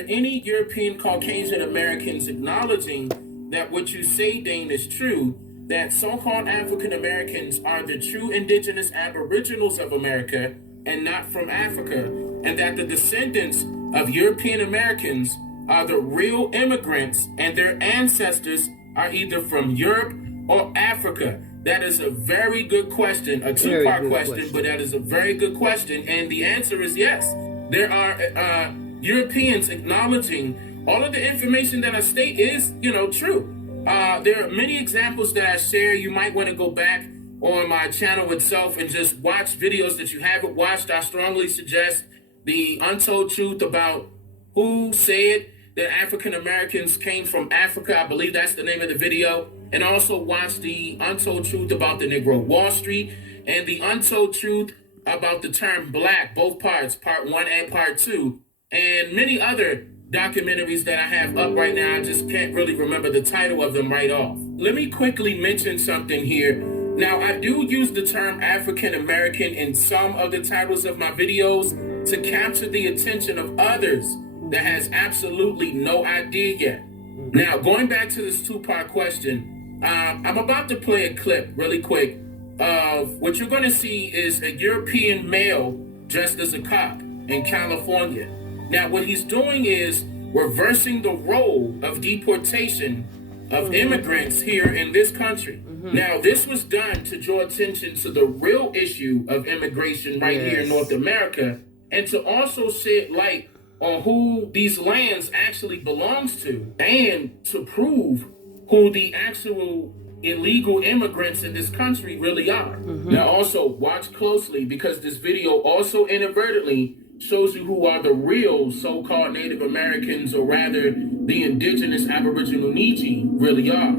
Any European Caucasian Americans acknowledging that what you say, Dane, is true, that so-called African Americans are the true indigenous aboriginals of America and not from Africa, and that the descendants of European Americans are the real immigrants and their ancestors are either from Europe or Africa? That is a very good question, a two-part question, but that is a very good question, and the answer is yes. There are Europeans acknowledging all of the information that I state is, true. There are many examples that I share. You might want to go back on my channel itself and just watch videos that you haven't watched. I strongly suggest the untold truth about who said that African Americans came from Africa. I believe that's the name of the video. And also watch the untold truth about the Negro Wall Street and the untold truth about the term black, both parts, part 1 and part 2, and many other documentaries that I have up right now. I just can't really remember the title of them right off. Let me quickly mention something here. Now, I do use the term African American in some of the titles of my videos to capture the attention of others that has absolutely no idea yet. Now, going back to this two-part question, I'm about to play a clip really quick of what you're going to see is a European male dressed as a cop in California. Now, what he's doing is reversing the role of deportation of immigrants here in this country. Now, this was done to draw attention to the real issue of immigration right here in North America, and to also shed light on who these lands actually belongs to, and to prove who the actual illegal immigrants in this country really are. Now, also watch closely, because this video also inadvertently shows you who are the real so-called Native Americans, or rather the indigenous Aboriginal Niji really are.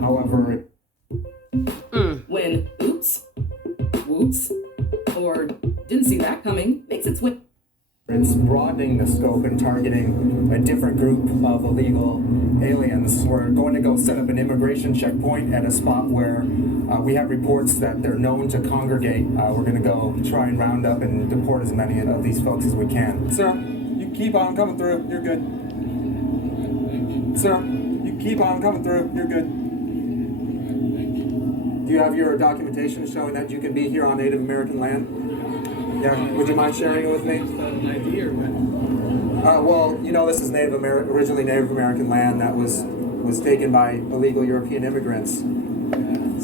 However, when oops, whoops, or didn't see that coming makes its way. it's broadening the scope and targeting a different group of illegal aliens. We're going to go set up an immigration checkpoint at a spot where we have reports that they're known to congregate. We're going to go try and round up and deport as many of these folks as we can. Sir, you keep on coming through. You're good. Sir, you keep on coming through. You're good. Do you have your documentation showing that you can be here on Native American land? Yeah, would you mind sharing it with me? An idea or what? Well, this is originally Native American land that was taken by illegal European immigrants.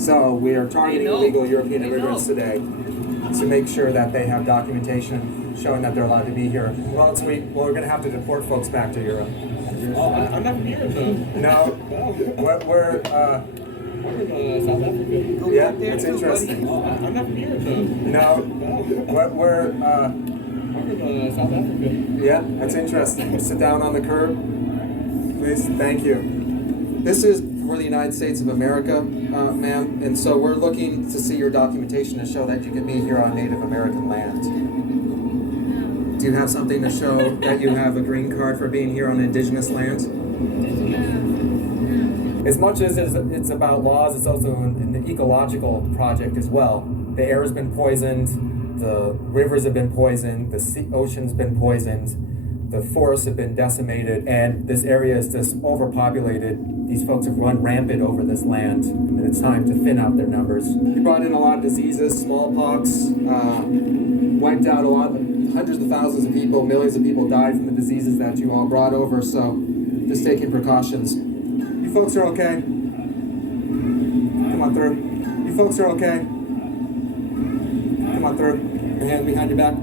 So we are targeting illegal European immigrants today to make sure that they have documentation showing that they're allowed to be here. Well, we're going to have to deport folks back to Europe. Oh, I'm not from Europe though. No, we're South Africa. yeah, it's interesting. Oh, I'm not from Europe though. No, we're I'm from South Africa. yeah, that's interesting. Sit down on the curb, please. Thank you. This is for the United States of America, ma'am, and so we're looking to see your documentation to show that you can be here on Native American land. Do you have something to show that you have a green card for being here on indigenous land? As much as it's about laws, it's also an ecological project as well. The air has been poisoned, the rivers have been poisoned, the ocean's been poisoned, the forests have been decimated, and this area is just overpopulated. These folks have run rampant over this land, and it's time to thin out their numbers. You brought in a lot of diseases, smallpox, wiped out hundreds of thousands of people, millions of people died from the diseases that you all brought over, so just taking precautions. You folks are okay? Come on through. You folks are okay? Come on through. Your hands behind your back.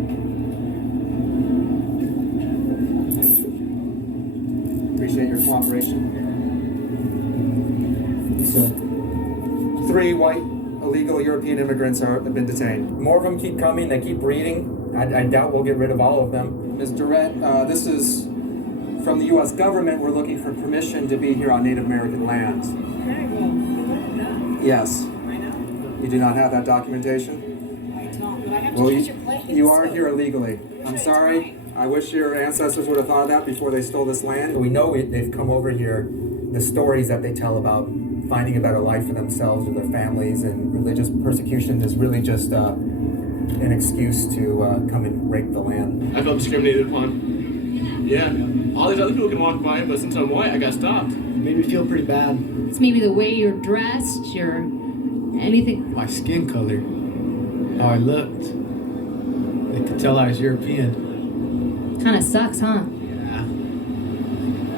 Appreciate your cooperation. So, 3 white illegal European immigrants have been detained. More of them keep coming. They keep breeding. I doubt we'll get rid of all of them. Ms. Durrett, this is from the U.S. government. We're looking for permission to be here on Native American land. Okay, well, good enough. Yes. I know. You do not have that documentation? I don't, but I have Well, to change your plans. you are here illegally. I'm sorry. I wish your ancestors would have thought of that before they stole this land. We know they've come over here. The stories that they tell about finding a better life for themselves or their families, and religious persecution is really just an excuse to come and rape the land. I felt discriminated upon. Yeah. All these other people can walk by, but since I'm white, I got stopped. Made me feel pretty bad. It's maybe the way you're dressed, your anything. My skin color, how I looked. They could tell I was European. Kind of sucks, huh? Yeah.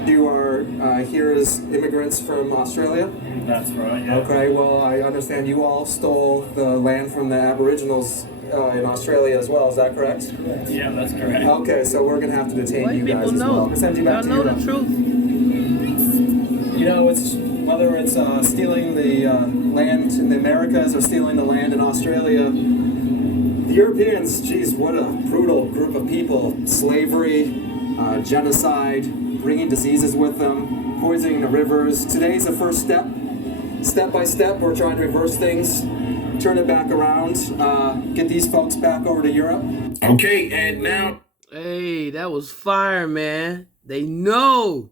You are here as immigrants from Australia? That's right, yeah. Okay, well, I understand you all stole the land from the Aboriginals in Australia as well, is that correct? Yeah, that's correct. Okay, so we're going to have to detain White you guys people as well. know. We'll send you back to Y'all know Europe. the truth. You know, it's whether it's stealing the land in the Americas or stealing the land in Australia, the Europeans, geez, what a brutal group of people. Slavery, genocide, bringing diseases with them, poisoning the rivers. Today's the first step. Step by step, we're trying to reverse things, turn it back around, get these folks back over to Europe. Okay, and now Hey, that was fire, man. They know.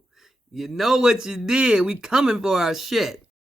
You know what you did. We coming for our shit.